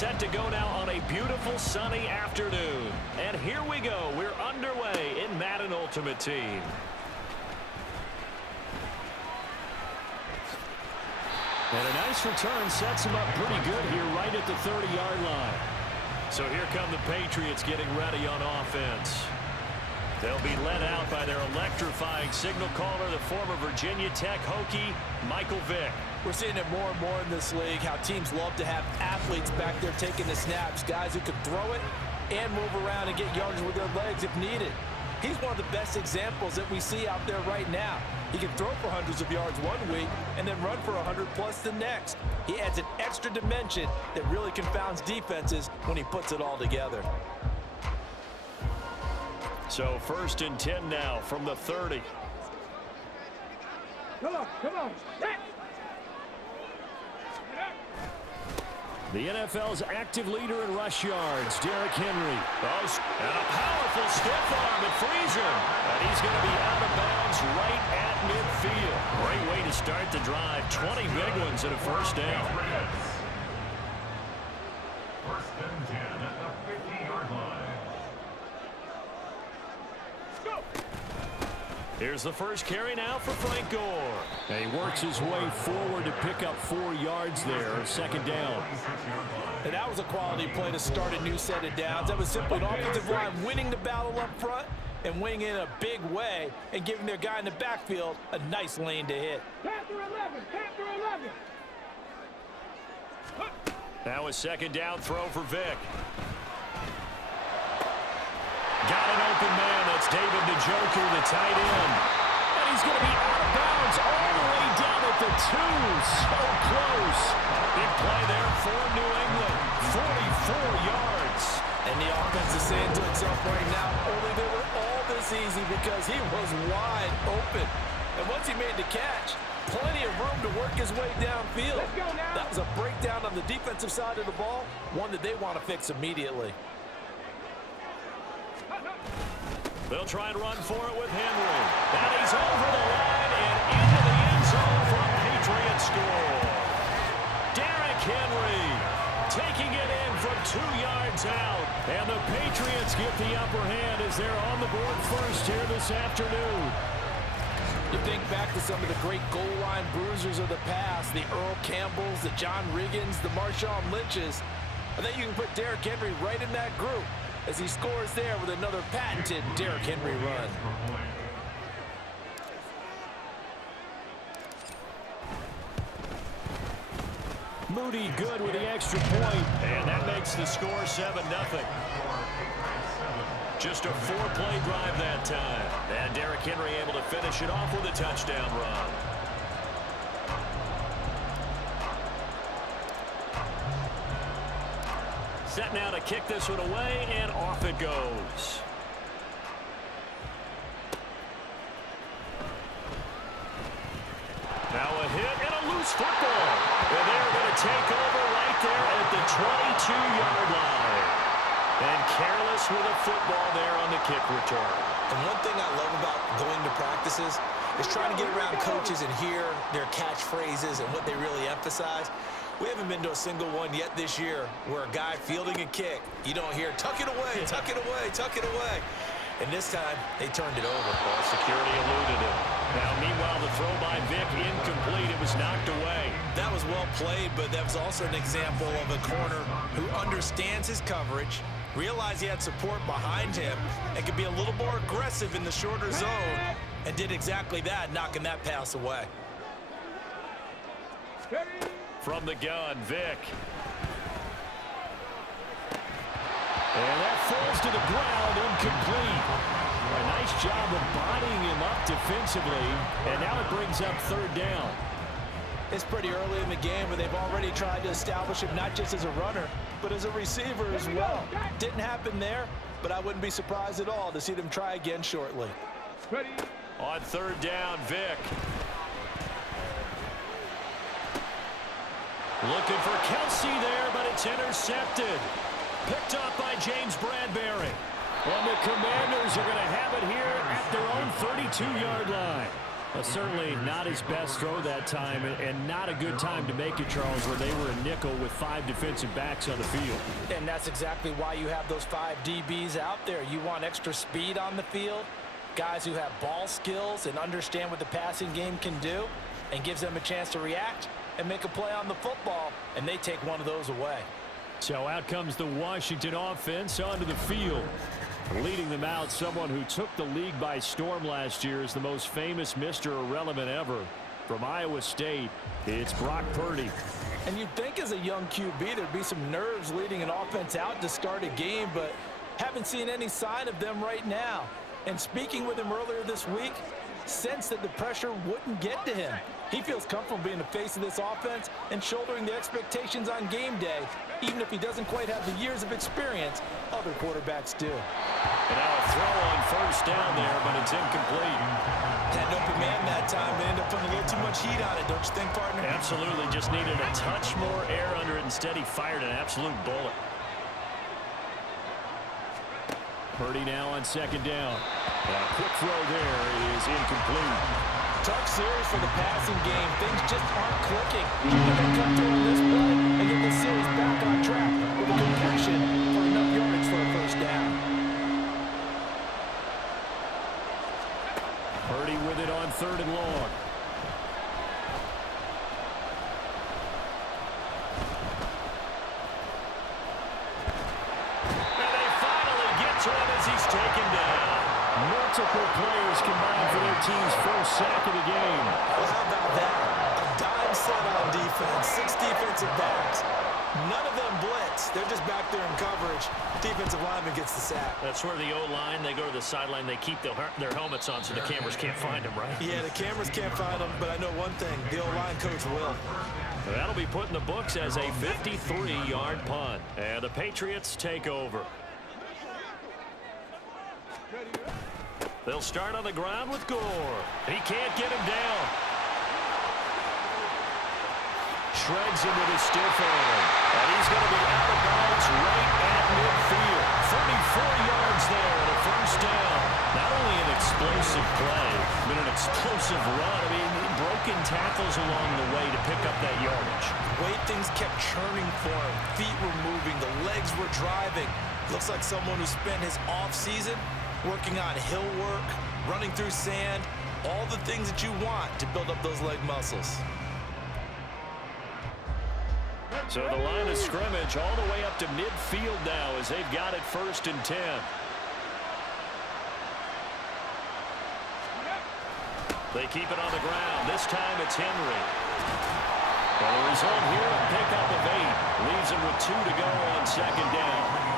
set to go now on a beautiful sunny afternoon. And here we go. We're underway in Madden Ultimate Team. And a nice return sets him up pretty good here right at the 30-yard line. So here come the Patriots getting ready on offense. They'll be led out by their electrifying signal caller, the former Virginia Tech Hokie, Michael Vick. We're seeing it more and more in this league, how teams love to have athletes back there taking the snaps, guys who can throw it and move around and get yards with their legs if needed. He's one of the best examples that we see out there right now. He can throw for hundreds of yards one week and then run for 100+ the next. He adds an extra dimension that really confounds defenses when he puts it all together. So 1st and 10 now from the 30. Come on. The NFL's active leader in rush yards, Derrick Henry. And a powerful stiff arm that frees him. And he's going to be out of bounds right at midfield. Great way to start the drive. 20 big ones and a first down. First and 10 at the 50-yard line. Here's the first carry now for Frank Gore. And he works his way forward to pick up 4 yards there, 2nd down. And that was a quality play to start a new set of downs. That was simply an offensive line winning the battle up front and winning in a big way and giving their guy in the backfield a nice lane to hit. Panther 11. Now a 2nd down throw for Vick. Got an open man. That's David Njoku, the tight end. And he's going to be out of bounds all the way down at the 2. So close. Big play there for New England. 44 yards. And the offense is saying to itself right now, only they were all this easy because he was wide open. And once he made the catch, plenty of room to work his way downfield. Let's go now. That was a breakdown on the defensive side of the ball, one that they want to fix immediately. They'll try and run for it with Henry. And he's over the line and into the end zone for a Patriot score. Derrick Henry taking it in from 2 yards out. And the Patriots get the upper hand as they're on the board first here this afternoon. You think back to some of the great goal line bruisers of the past, the Earl Campbells, the John Riggins, the Marshawn Lynches. I think you can put Derrick Henry right in that group as he scores there with another patented Derrick Henry run. Moody good with the extra point, and that makes the score 7-0. Just a 4-play drive that time. And Derrick Henry able to finish it off with a touchdown run. Set now to kick this one away, and off it goes. Now a hit and a loose football. And they're going to take over right there at the 22-yard line. And careless with a football there on the kick return. And one thing I love about going to practices is trying to get around coaches and hear their catchphrases and what they really emphasize. We haven't been to a single one yet this year where a guy fielding a kick, you don't hear, tuck it away, tuck it away, tuck it away. And this time, they turned it over. Ball security eluded it. Now, meanwhile, the throw by Vick incomplete. It was knocked away. That was well played, but that was also an example of a corner who understands his coverage, realized he had support behind him, and could be a little more aggressive in the shorter zone, and did exactly that, knocking that pass away. From the gun, Vick. And that falls to the ground, incomplete. A nice job of bodying him up defensively, and now it brings up 3rd down. It's pretty early in the game, but they've already tried to establish him not just as a runner, but as a receiver as well. Didn't happen there, but I wouldn't be surprised at all to see them try again shortly. Ready. On 3rd down, Vick. Looking for Kelsey there, but it's intercepted. Picked up by James Bradbury. And the Commanders are going to have it here at their own 32-yard line. Well, certainly not his best throw that time, and not a good time to make it, Charles, where they were a nickel with 5 defensive backs on the field. And that's exactly why you have those 5 DBs out there. You want extra speed on the field, guys who have ball skills and understand what the passing game can do, and gives them a chance to react and make a play on the football, and they take one of those away. So out comes the Washington offense onto the field. Leading them out, someone who took the league by storm last year is the most famous Mr. Irrelevant ever. From Iowa State, it's Brock Purdy. And you'd think as a young QB there'd be some nerves leading an offense out to start a game, but haven't seen any sign of them right now. And speaking with him earlier this week, sensed that the pressure wouldn't get to him. He feels comfortable being the face of this offense and shouldering the expectations on game day, even if he doesn't quite have the years of experience other quarterbacks do. And now a throw on first down there, but it's incomplete. Had an open man that time. They ended up putting a little too much heat on it, don't you think, partner? Absolutely, just needed a touch more air under it. Instead, he fired an absolute bullet. Purdy now on second down. A quick throw there is incomplete. Tough series for the passing game. Things just aren't clicking. They're going to come through on this play and get the series back on track with a completion for enough yardage for a first down. Purdy with it on 3rd and long. And they finally get to him as he's taken down. Multiple players combined for their team's first sack of the game. Well, how about that? A dime set on defense, 6 defensive backs. None of them blitz. They're just back there in coverage. Defensive lineman gets the sack. That's where the O-line, they go to the sideline, they keep their helmets on so the cameras can't find them, right? Yeah, the cameras can't find them, but I know one thing. The O-line coach will. That'll be put in the books as a 53-yard punt. And the Patriots take over. They'll start on the ground with Gore. He can't get him down. Shreds him with his stiff arm. And he's going to be out of bounds right at midfield. 34 yards there and a first down. Not only an explosive play, but an explosive run. I mean, broken tackles along the way to pick up that yardage. The way things kept churning for him. Feet were moving. The legs were driving. Looks like someone who spent his offseason working on hill work, running through sand, all the things that you want to build up those leg muscles. So the line of scrimmage all the way up to midfield now as they've got it 1st and 10. They keep it on the ground. This time it's Henry. Well, the result here, a pickup of 8. Leaves him with 2 to go on second down.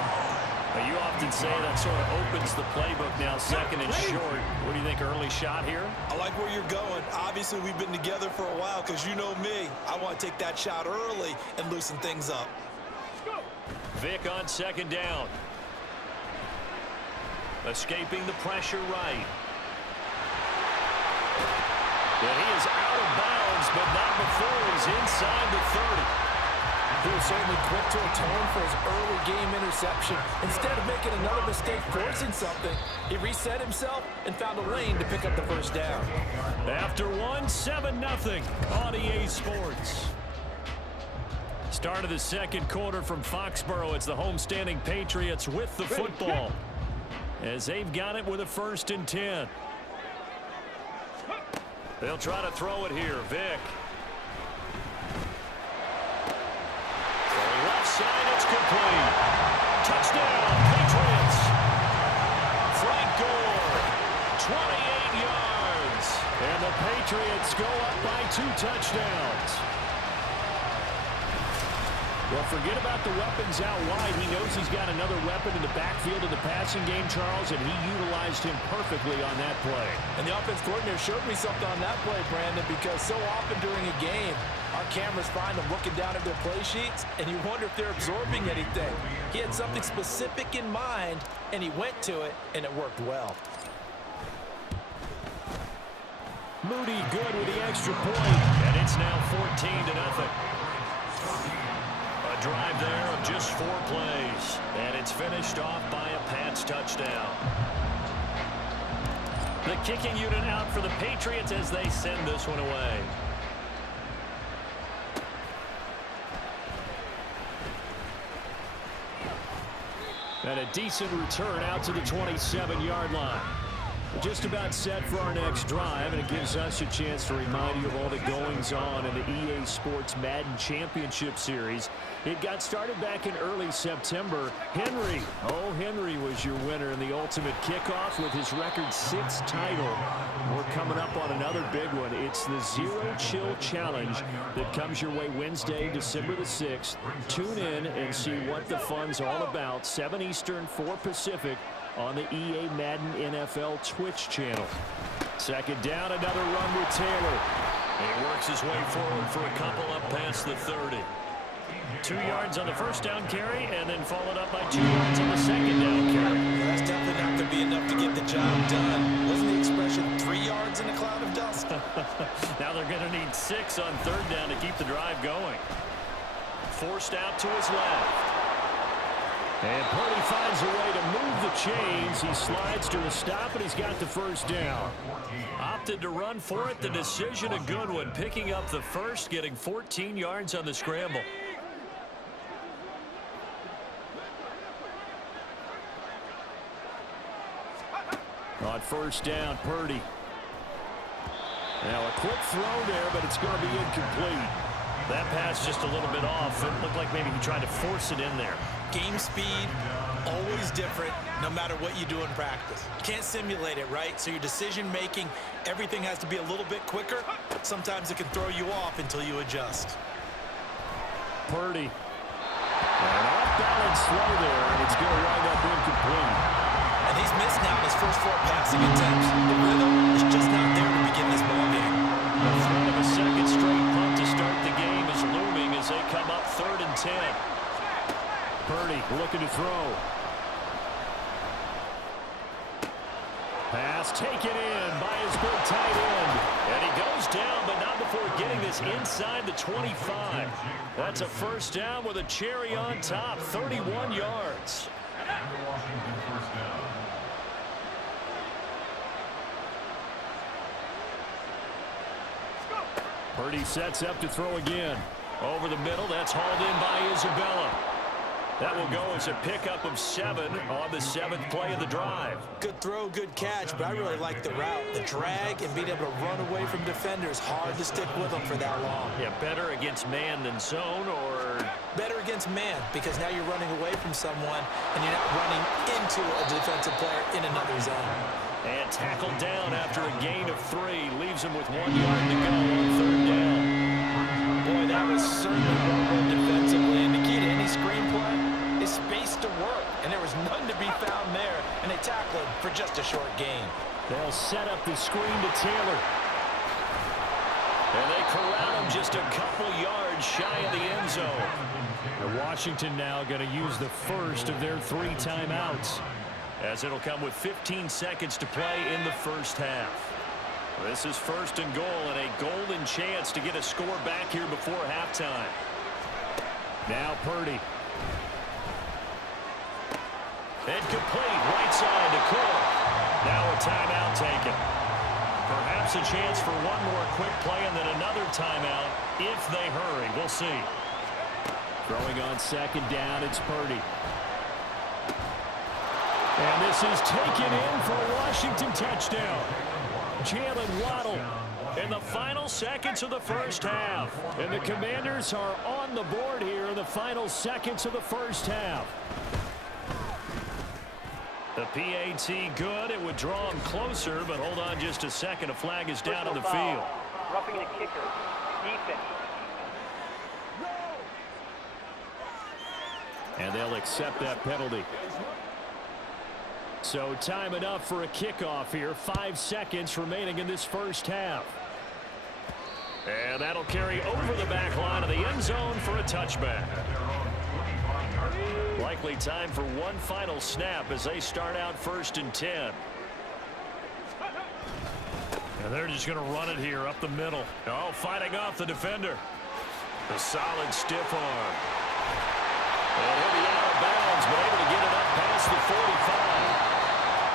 Now, you often say that sort of opens the playbook now, 2nd and short. What do you think, early shot here? I like where you're going. Obviously, we've been together for a while because you know me. I want to take that shot early and loosen things up. Vick on second down. Escaping the pressure right. And he is out of bounds, but not before he's inside the 30. He was certainly quick to atone for his early game interception. Instead of making another mistake forcing something, he reset himself and found a lane to pick up the first down. After 7-0 on EA Sports. Start of the second quarter from Foxborough. It's the homestanding Patriots with the football as they've got it with a 1st and 10. They'll try to throw it here. Vick. Side, it's complete. Touchdown, Patriots. Frank Gore, 28 yards. And the Patriots go up by 2 touchdowns. Well, forget about the weapons out wide. He knows he's got another weapon in the backfield of the passing game, Charles, and he utilized him perfectly on that play. And the offense coordinator showed me something on that play, Brandon, because so often during a game, our cameras find them looking down at their play sheets, and you wonder if they're absorbing anything. He had something specific in mind, and he went to it, and it worked well. Moody good with the extra point, and it's now 14-0. A drive there of just 4 plays, and it's finished off by a Pats touchdown. The kicking unit out for the Patriots as they send this one away. And a decent return out to the 27-yard line. Just about set for our next drive, and it gives us a chance to remind you of all the goings-on in the EA Sports Madden Championship Series. It got started back in early September. Henry was your winner in the ultimate kickoff with his record 6th title. We're coming up on another big one. It's the Zero Chill Challenge that comes your way Wednesday, December the 6th. Tune in and see what the fun's all about. 7 Eastern, 4 Pacific. On the EA Madden NFL Twitch channel. Second down, another run with Taylor. He works his way forward for a couple up past the 30. 2 yards on the first down carry, and then followed up by 2 yards on the second down carry. Well, that's definitely not going to be enough to get the job done. Wasn't the expression 3 yards in a cloud of dust? Now they're going to need 6 on third down to keep the drive going. Forced out to his left. And Purdy finds a way to move the chains. He slides to a stop, and he's got the first down. Opted to run for it. The decision a good one. Picking up the first, getting 14 yards on the scramble. On first down, Purdy. Now a quick throw there, but it's going to be incomplete. That pass just a little bit off. It looked like maybe he tried to force it in there. Game speed, always different, no matter what you do in practice. You can't simulate it, right? So your decision-making, everything has to be a little bit quicker. Sometimes it can throw you off until you adjust. Purdy. An off-balance throw there, and it's going to wind up incomplete. And he's missed now in his first 4 passing attempts. The rhythm is just not there to begin this ballgame. The threat of a second straight punt to start the game is looming as they come up 3rd and 10. Purdy looking to throw. Pass taken in by his big tight end. And he goes down, but not before getting this inside the 25. That's a first down with a cherry on top, 31 yards. Purdy sets up to throw again. Over the middle, that's hauled in by Isabella. That will go as a pickup of 7 on the 7th play of the drive. Good throw, good catch, but I really like the route. The drag and being able to run away from defenders, hard to stick with them for that long. Yeah, better against man than zone, or? Better against man, because now you're running away from someone and you're not running into a defensive player in another zone. And tackled down after a gain of 3. Leaves him with 1 yard to go on 3rd down. Boy, that was certainly well run defensively. And the key to any screenplay is space to work. And there was none to be found there. And they tackled him for just a short gain. They'll set up the screen to Taylor. And they corral him just a couple yards shy of the end zone. And Washington now going to use the first of their 3 timeouts, as it'll come with 15 seconds to play in the first half. This is 1st and goal, and a golden chance to get a score back here before halftime. Now Purdy. And complete, right side to Cook. Now a timeout taken. Perhaps a chance for one more quick play and then another timeout if they hurry. We'll see. Throwing on 2nd down, it's Purdy. And this is taken in for a Washington touchdown. Jalen Waddle in the final seconds of the first half. And the Commanders are on the board here in the final seconds of the first half. The PAT good. It would draw him closer, but hold on just a second. A flag is down on the field. Roughing the kicker. Defense. And they'll accept that penalty. So time enough for a kickoff here. 5 seconds remaining in this first half. And that'll carry over the back line of the end zone for a touchback. Likely time for one final snap as they start out 1st and 10. And they're just going to run it here up the middle. Oh, fighting off the defender. The solid stiff arm. And he'll be out of bounds, but able to get it up past the 45.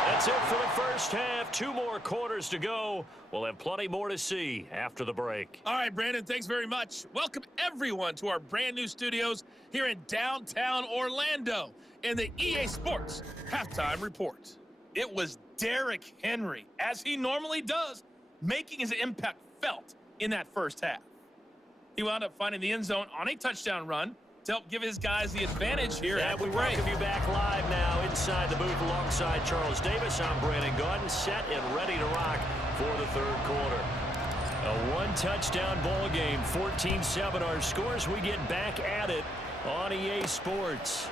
That's it for the first half. 2 more quarters to go. We'll have plenty more to see after the break. All right, Brandon, thanks very much. Welcome, everyone, to our brand-new studios here in downtown Orlando in the EA Sports Halftime Report. It was Derrick Henry, as he normally does, making his impact felt in that first half. He wound up finding the end zone on a touchdown run to help give his guys the advantage here at the we break. welcome you back live now inside the booth alongside Charles Davis. I'm Brandon Gaudin, set and ready to rock for the third quarter. A 1-touchdown ball game, 14-7 our scores. We get back at it on EA Sports.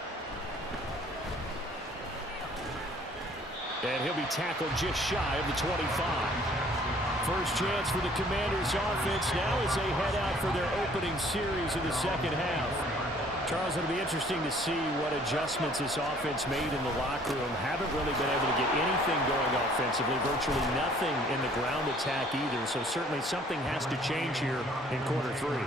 And he'll be tackled just shy of the 25. First chance for the Commanders offense now as they head out for their opening series of the second half. Charles, it'll be interesting to see what adjustments this offense made in the locker room. Haven't really been able to get anything going offensively, virtually nothing in the ground attack either. So certainly something has to change here in quarter 3.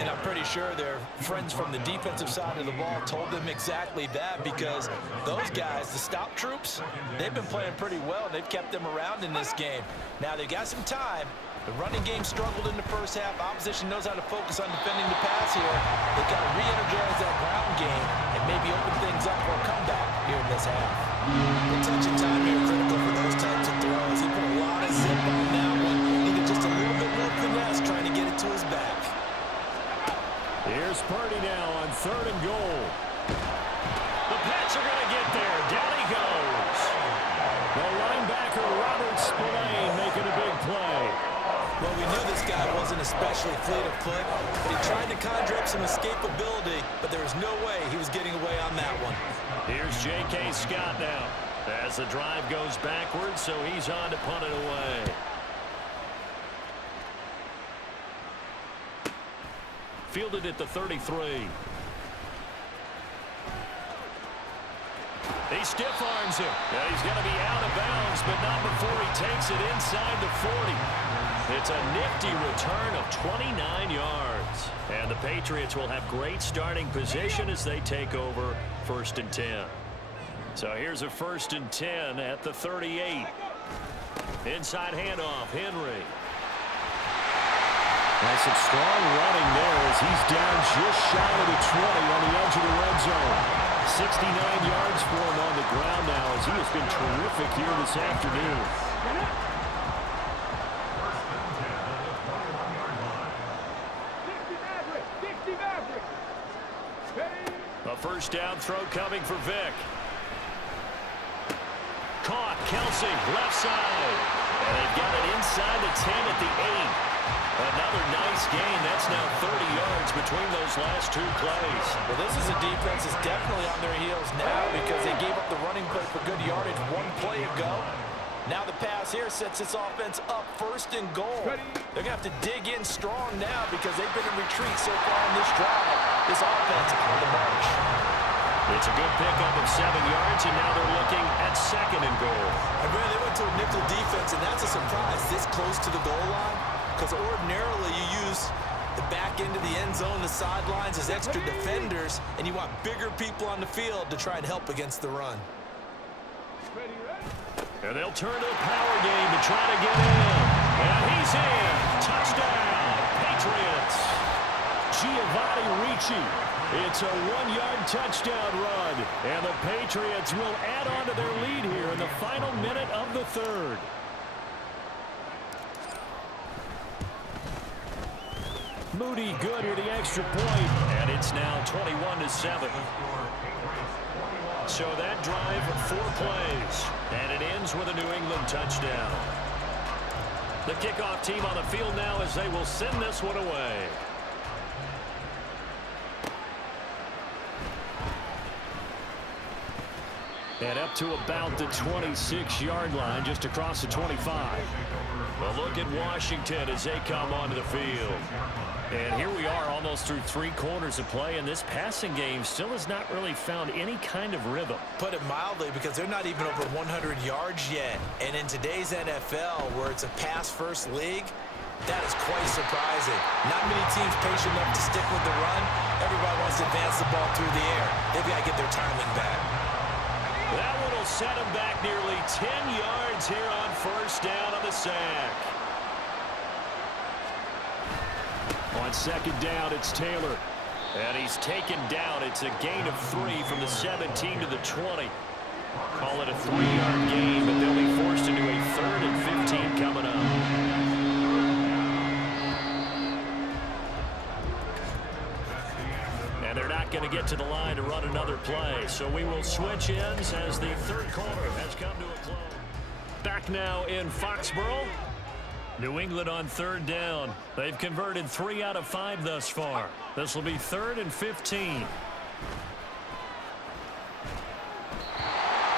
And I'm pretty sure their friends from the defensive side of the ball told them exactly that, because those guys, the stop troops, they've been playing pretty well, and they've kept them around in this game. Now, they've got some time. The running game struggled in the first half. Opposition knows how to focus on defending the pass here. They've got to re-energize that ground game and maybe open things up for a comeback here in this half. The touch and time here critical for those types of throws. He put a lot of zip on that one. Needed just a little bit more finesse trying to get it to his back. Here's Purdy now on 3rd and goal. The Pats are going to get there. Down he goes. The linebacker, Robert Spillane, making a big play. Well, we knew this guy wasn't especially fleet of foot, but he tried to conjure up some escapability, but there was no way he was getting away on that one. Here's J.K. Scott now as the drive goes backwards, so he's on to punt it away. Fielded at the 33. He stiff arms him. Yeah, he's going to be out of bounds, but not before he takes it inside the 40. It's a nifty return of 29 yards. And the Patriots will have great starting position as they take over 1st and 10. So here's a 1st and 10 at the 38. Inside handoff, Henry. Nice and strong running there as he's down just shy of the 20 on the edge of the red zone. 69 yards for him on the ground now as he has been terrific here this afternoon. A first down throw coming for Vick. Caught, Kelsey, left side. And they've got it inside the 10 at the 8. Another nice gain. That's now 30 yards between those last 2 plays. Well, this is a defense that's definitely on their heels now because they gave up the running play for good yardage 1 play ago. Now the pass here sets this offense up 1st and goal. They're going to have to dig in strong now because they've been in retreat so far in this drive. This offense on the march. It's a good pickup of 7 yards, and now they're looking at 2nd and goal. And man, they went to a nickel defense, and that's a surprise this close to the goal line, because ordinarily you use the back end of the end zone, the sidelines as extra defenders, and you want bigger people on the field to try and help against the run. And they'll turn to the power game to try to get in. And he's in. Touchdown, Patriots. Giovanni Ricci. It's a 1-yard touchdown run. And the Patriots will add on to their lead here in the final minute of the 3rd. Moody good with the extra point. And it's now 21-7. So that drive, 4 plays, and it ends with a New England touchdown. The kickoff team on the field now as they will send this one away. And up to about the 26-yard line, just across the 25. Well, look at Washington as they come onto the field. And here we are almost through 3 quarters of play, and this passing game still has not really found any kind of rhythm. Put it mildly, because they're not even over 100 yards yet. And in today's NFL, where it's a pass-first league, that is quite surprising. Not many teams patient enough to stick with the run. Everybody wants to advance the ball through the air. They've got to get their timing back. That one will set him back nearly 10 yards here on first down on the sack. On second down, it's Taylor. And he's taken down. It's a gain of 3 from the 17 to the 20. Call it a 3-yard gain, but they'll be forced into a 3rd and 15 coming up. And they're not going to get to the line to run another play. So we will switch ends as the third quarter has come to a close. Back now in Foxborough. New England on third down. They've converted 3 out of 5 thus far. This will be 3rd and 15.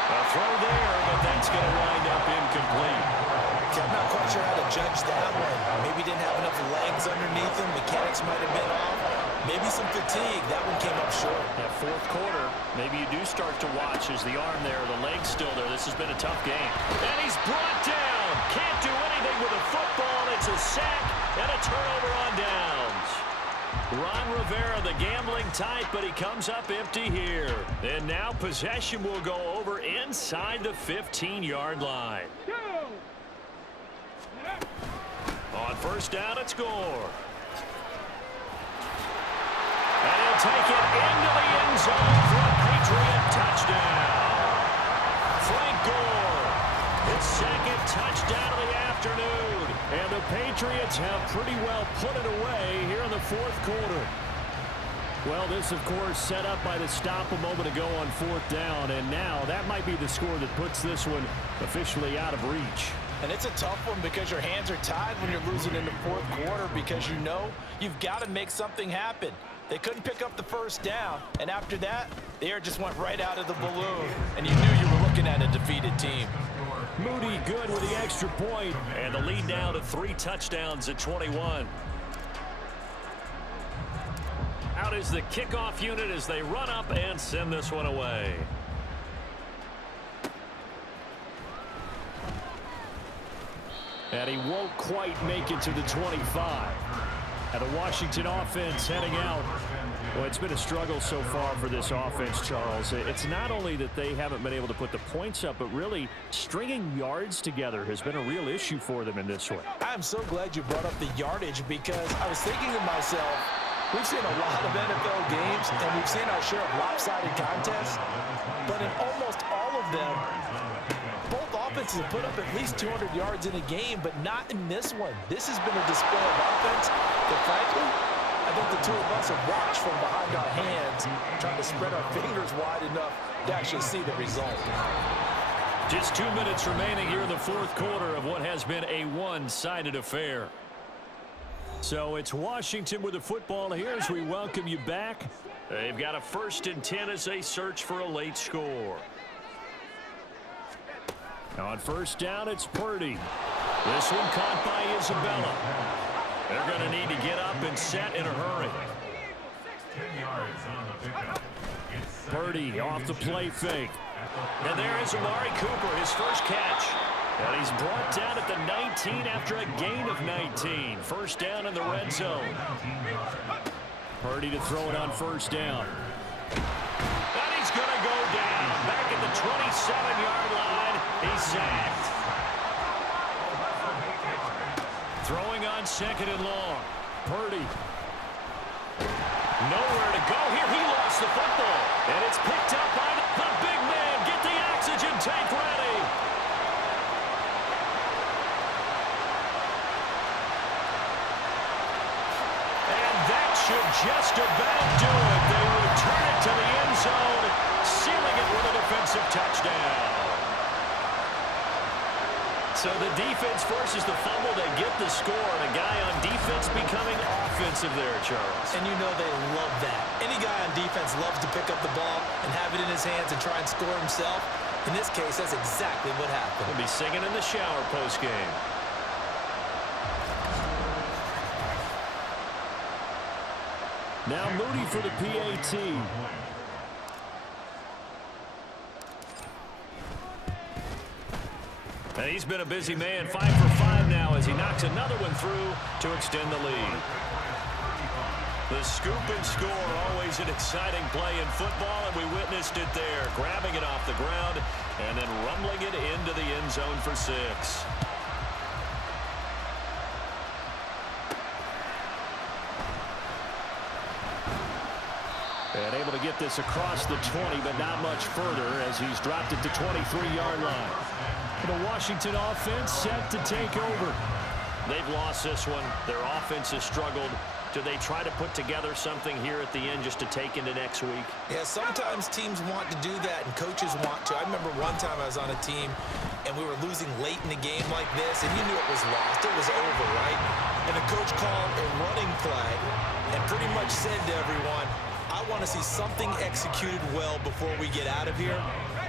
A throw there, but that's going to wind up incomplete. I'm not quite sure how to judge that one. Maybe didn't have enough legs underneath him. Mechanics might have been off. Maybe some fatigue. That one came up short. That fourth quarter, maybe you do start to watch as the arm there, the leg's still there. This has been a tough game. And he's brought down. Can't do anything with a football. It's a sack and a turnover on downs. Ron Rivera, the gambling type, but he comes up empty here. And now possession will go over inside the 15-yard line. On first down, it's Gore. And he'll take it into the end zone for a Patriot touchdown. Frank Gore, his second touchdown of the afternoon. And the Patriots have pretty well put it away here in the fourth quarter. Well, this, of course, set up by the stop a moment ago on fourth down. And now that might be the score that puts this one officially out of reach. And it's a tough one because your hands are tied when you're losing in the fourth quarter because you know you've got to make something happen. They couldn't pick up the first down, and after that, the air just went right out of the balloon, and you knew you were looking at a defeated team. Moody good with the extra point, and the lead now to 3 touchdowns at 21. Out is the kickoff unit as they run up and send this one away. And he won't quite make it to the 25. And the Washington offense heading out. Well, it's been a struggle so far for this offense, Charles. It's not only that they haven't been able to put the points up, but really stringing yards together has been a real issue for them in this one. I'm so glad you brought up the yardage because I was thinking to myself, we've seen a lot of NFL games, and we've seen our share of lopsided contests, but in almost all of them, both offenses have put up at least 200 yards in a game, but not in this one. This has been a display of offense that, frankly, I think the two of us have watched from behind our hands, trying to spread our fingers wide enough to actually see the result. Just 2 minutes remaining here in the fourth quarter of what has been a one-sided affair. So it's Washington with the football here as we welcome you back. They've got a 1st and 10 as they search for a late score. On first down, it's Purdy. This one caught by Isabella. They're going to need to get up and set in a hurry. 10 yards on the pickup. Purdy off the play fake. And there is Amari Cooper, his first catch. And he's brought down at the 19 after a gain of 19. First down in the red zone. Purdy to throw it on first down. And he's going to go down. Back at the 27-yard line. He's sacked. Throwing on second and long. Purdy. Nowhere to go here. He lost the football. And it's picked up by the big man. Get the oxygen tank ready. And that should just about do it. They return it to the end zone, sealing it with a defensive touchdown. So the defense forces the fumble. They get the score, and a guy on defense becoming offensive there, Charles. And you know they love that. Any guy on defense loves to pick up the ball and have it in his hands and try and score himself. In this case, that's exactly what happened. He'll be singing in the shower post-game. Now Moody for the PAT. And he's been a busy man, 5 for 5 now as he knocks another one through to extend the lead. The scoop and score, always an exciting play in football, and we witnessed it there, grabbing it off the ground and then rumbling it into the end zone for 6. And able to get this across the 20, but not much further as he's dropped it to 23-yard line. The Washington offense set to take over. They've lost this one. Their offense has struggled. Do they try to put together something here at the end just to take into next week? Yeah, sometimes teams want to do that and coaches want to. I remember one time I was on a team and we were losing late in the game like this, and you knew it was lost. It was over, right? And the coach called a running play and pretty much said to everyone, I want to see something executed well before we get out of here.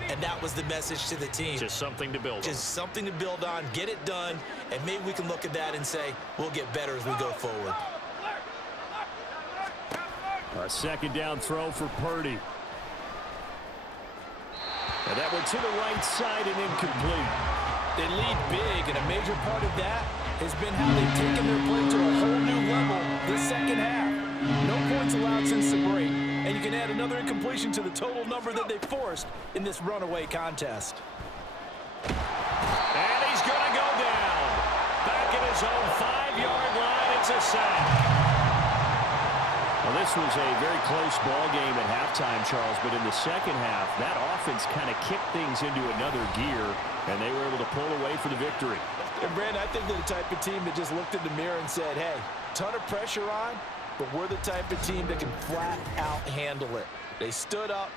And that was the message to the team. Just something to build on. Just something to build on, get it done, and maybe we can look at that and say, we'll get better as we go forward. A second down throw for Purdy. And that went to the right side and incomplete. They lead big, and a major part of that has been how they've taken their play to a whole new level this second half. No points allowed since the break, and you can add another incompletion to the total number that they forced in this runaway contest. And he's going to go down. Back at his own 5-yard line, it's a sack. Well, this was a very close ball game at halftime, Charles, but in the second half, that offense kind of kicked things into another gear, and they were able to pull away for the victory. And, Brandon, I think they're the type of team that just looked in the mirror and said, hey, ton of pressure on, but we're the type of team that can flat out handle it. They stood up